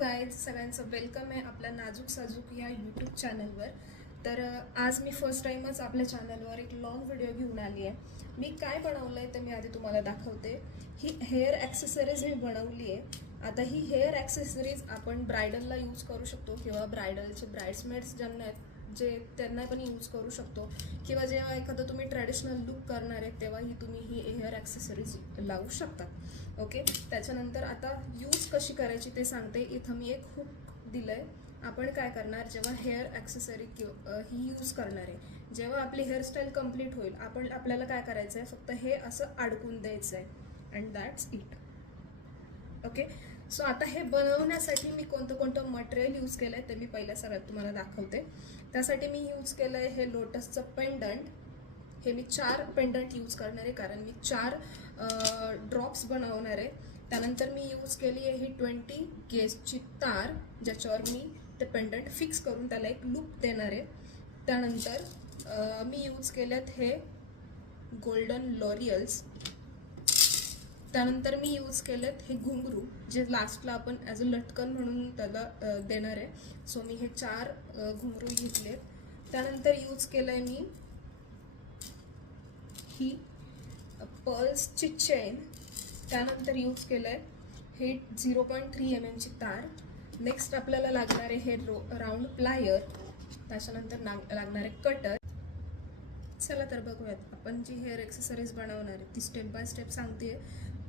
Guys, सगळ्यांचं welcome आहे आपल्या नाजूक साजूक या यूट्यूब चॅनलवर. तर आज मी फर्स्ट टाइमच आपल्या चॅनलवर एक लॉंग व्हिडिओ घेऊन आली आहे. मी काय बनवलं आहे ते मी आधी तुम्हाला दाखवते. ही हेअर ॲक्सेसरीज मी बनवली आहे. आता ही हेअर ॲक्सेसरीज आपण ब्रायडलला यूज करू शकतो किंवा ब्रायडलचे ब्राइड्समेड्स ज्यांना आहेत जे त्यांना पण यूज करू शकतो, किंवा जेव्हा एखादं तुम्ही ट्रॅडिशनल लुक करणार आहे तेव्हा तुम्ही ही हेअर ॲक्सेसरीज लावू शकता. ओके, त्याच्यानंतर आता यूज कशी करायची ते सांगते. इथं मी एक हुक दिलं आहे. आपण काय करणार, जेव्हा हेअर ॲक्सेसरी ही यूज करणार आहे, जेव्हा आपली हेअरस्टाईल कंप्लीट होईल आपल्याला काय करायचं आहे, फक्त हे असं अडकून द्यायचं आहे and that's it. Okay, so आता हे बनवण्यासाठी मी कोणतं मटेरियल यूज केलं आहे ते मी पहिल्या सगळ्यात तुम्हाला दाखवते. त्यासाठी मी यूज केलं आहे हे लोटसचं पेंडंट. हे मी 4 पेंडंट यूज करणार आहे कारण मी 4 ड्रॉप्स बनवणार आहे. त्यानंतर मी यूज केली आहे ही 20 गेजची तार, ज्याच्यावर मी ते पेंडंट फिक्स करून त्याला एक लूप देणार आहे. त्यानंतर मी यूज केलेत हे गोल्डन लॉरियल्स. त्यानंतर मी यूज केलेत हे घुंगरू, जे लास्टला आपण ॲज अ लटकन म्हणून त्याला देणार आहे. सो मी हे 4 घुंगरू घेतलेत. त्यानंतर यूज केलं आहे मी ही पर्ल्सची चेन. त्यानंतर यूज केलं आहे हे 0.3 mm ची तार. नेक्स्ट आपल्याला लागणार आहे हे राऊंड प्लायर. त्याच्यानंतर लागणार आहे कटर. चला तर बघूयात आपण जी हेअर ॲक्सेसरीज बनवणार आहे ती स्टेप बाय स्टेप सांगते.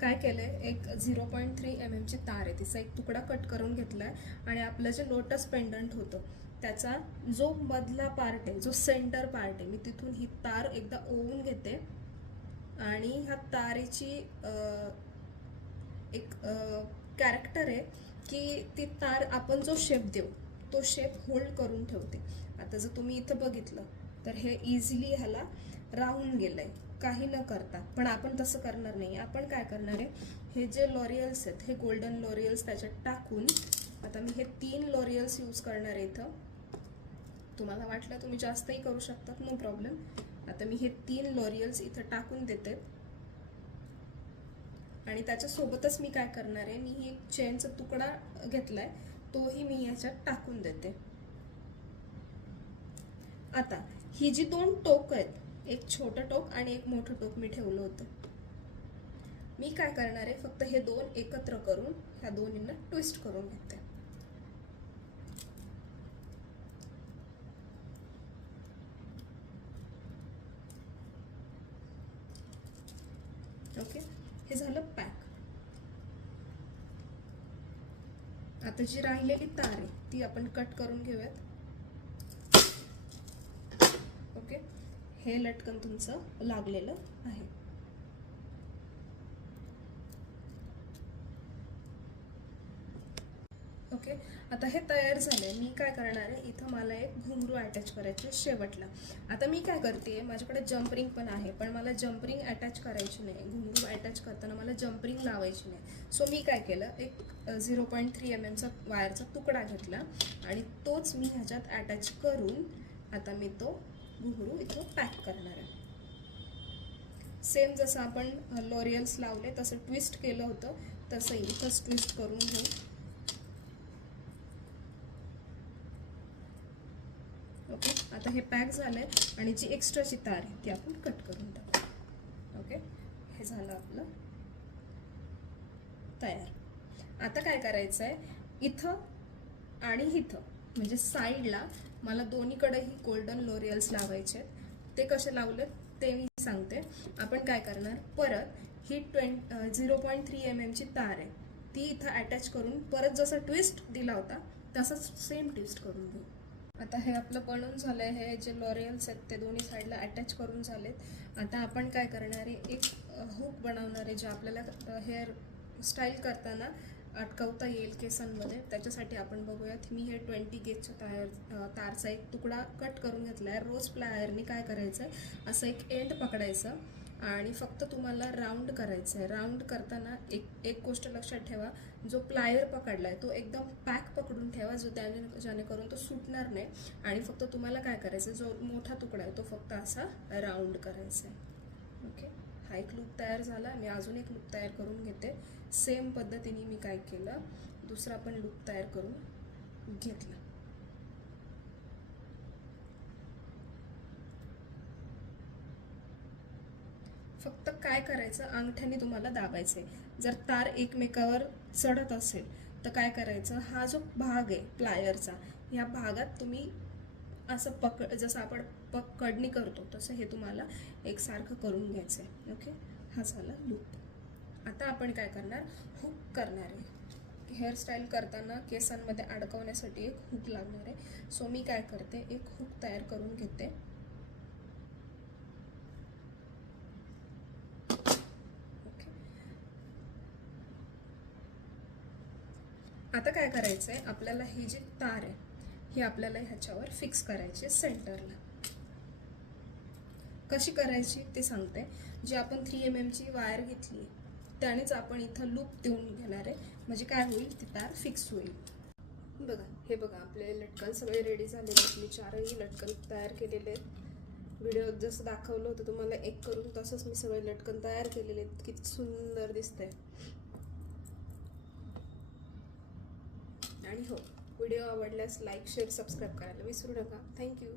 काय केलं आहे, एक 0.3 mm ची तार आहे, तिचा एक तुकडा कट करून घेतला आहे आणि आपलं जे लोटस पेंडंट होतं त्याचा जो मधला पार्ट आहे, जो सेंटर पार्ट आहे, मी तिथून ही तार एकदा ओवून घेते आणि ह्या तारेची एक कॅरेक्टर आहे की ती तार आपण जो शेप देऊ तो शेप होल्ड करून ठेवते. आता जर तुम्ही इथं बघितलं तर हे इझिली ह्याला राहून गेलंय काही न करता, पण आपण तसं करणार नाही. आपण काय करणार आहे, हे जे लॉरियल्स आहेत हे गोल्डन लॉरियल्स त्याच्यात टाकून, आता मी हे 3 लॉरियल्स यूज करणार आहे इथं. तुम्हाला वाटलं तुम्ही जास्तही करू शकतात, नो प्रॉब्लेम. आता मी हे 3 लॉरियल्स इथं टाकून देते आणि त्याच्यासोबतच मी काय करणार आहे, मी ही एक चेनचा तुकडा घेतलाय तोही मी याच्यात टाकून देते. आता ही जी 2 टोक आहेत, एक छोटं टोक आणि एक मोठं टोक मी ठेवलं होतं. मी काय करणार आहे, फक्त हे 2 एकत्र करून ह्या दोन्हींना ट्विस्ट करून घेते. ओके, हे झालं पॅक. आता जी राहिलेली तार आहे ती आपण कट करून घेऊयात. ओके, हे लटकन तुमचं लागलेलं आहे. ओके, आता हे तयार झालंय. मी काय करणार आहे, इथं मला एक घुंगरू अटॅच करायचं शेवटला. आता मी काय करते, माझ्याकडे जम्प रिंग पण आहे, पण मला जम्प रिंग अटॅच करायची नाही. घुंगरू अटॅच करताना मला जम्प रिंग लावायची नाही. सो मी काय केलं, एक 0.3 mm चा वायरचा तुकडा घेतला आणि तोच मी ह्याच्यात अटॅच करून आता मी तो घुंगरू इथं पॅक करणार आहे. सेम जसं आपण लॉरियल्स लावले तसं ट्विस्ट केलं होतं तसंही इथंच ट्विस्ट करून घेऊ. ओके, आता हे पॅक झालंय आणि जी एक्स्ट्राची तार आहे ती आपण कट करून टाकू. ओके, हे झालं आपलं तयार. आता काय करायचं आहे, इथं आणि इथं म्हणजे साईडला मला दोन्हीकडेही गोल्डन लॉरियल्स लावायचे. ते कसे लावले ते मी सांगते. आपण काय करणार, परत ही 0.3 mm ची तार आहे ती इथं अटॅच करून परत जसा ट्विस्ट दिला होता तसंच सेम ट्विस्ट करून घेऊ. आता हे आपलं बनवून झालं आहे. हे जे लॉरियल्स आहेत ते दोन्ही साईडला अटॅच करून झालेत. आता आपण काय करणार आहे, एक हुक बनवणार आहे जे आपल्याला हेअर स्टाईल करताना अटकवता येईल केसांमध्ये. त्याच्यासाठी आपण बघूयात. मी हे 20 गेजच्या तारचा एक तुकडा कट करून घेतला आहे. रोज प्लायरनी काय करायचं आहे, असं एक एंड पकडायचं आणि फक्त तुम्हाला राऊंड करायचं आहे. राऊंड करताना एक गोष्ट लक्षात ठेवा, जो प्लायर पकडलाय तो एकदम पॅक पकडून ठेवा, जो जेणेकरून तो सुटणार नाही. आणि फक्त तुम्हाला काय करायचं, जो मोठा तुकडा आहे तो फक्त असा राऊंड करायचा आहे. ओके, हा एक लूप तयार झाला. मी अजून एक लूप तयार करून घेते. सेम पद्धतीने मी काय केलं, दुसरा पण लूप तयार करून घेतला. फक्त काय करायचं, अंगठ्याने तुम्हाला दाबायचंय. जर तार एकमेकावर चढत असेल तर काय करायचं, हा जो भाग आहे प्लायरचा, ह्या भागात तुम्ही असं जसं आपण पकडणी करतो तसं हे तुम्हाला एकसारखं करून घ्यायचं आहे. ओके, हा झाला लूप. आता आपण काय करणार, हुक करणार आहे. हेअरस्टाईल करताना केसांमध्ये अडकवण्यासाठी एक हुक लागणार आहे. सो मी काय करते, एक हुक तयार करून घेते. ओके, आता काय करायचं आहे, आपल्याला ही जी तार आहे ही आपल्याला ह्याच्यावर फिक्स करायची आहे सेंटरला. कशी करायची ते सांगते. जी आपण 3 mm ची वायर घेतली त्यानेच आपण इथं लूप देऊन घेणार आहे, म्हणजे काय होईल, ती तार फिक्स होईल. बघा, हे बघा आपले लटकन सगळे रेडी झालेले आहेत. मी 4ही लटकन तयार केलेले आहेत. व्हिडिओत जसं दाखवलं होतं तुम्हाला एक करून, तसंच मी सगळे लटकन तयार केलेले आहेत. किती सुंदर दिसतंय. आणि हो, व्हिडिओ आवडल्यास लाईक, शेअर, सबस्क्राईब करायला विसरू नका. थँक्यू.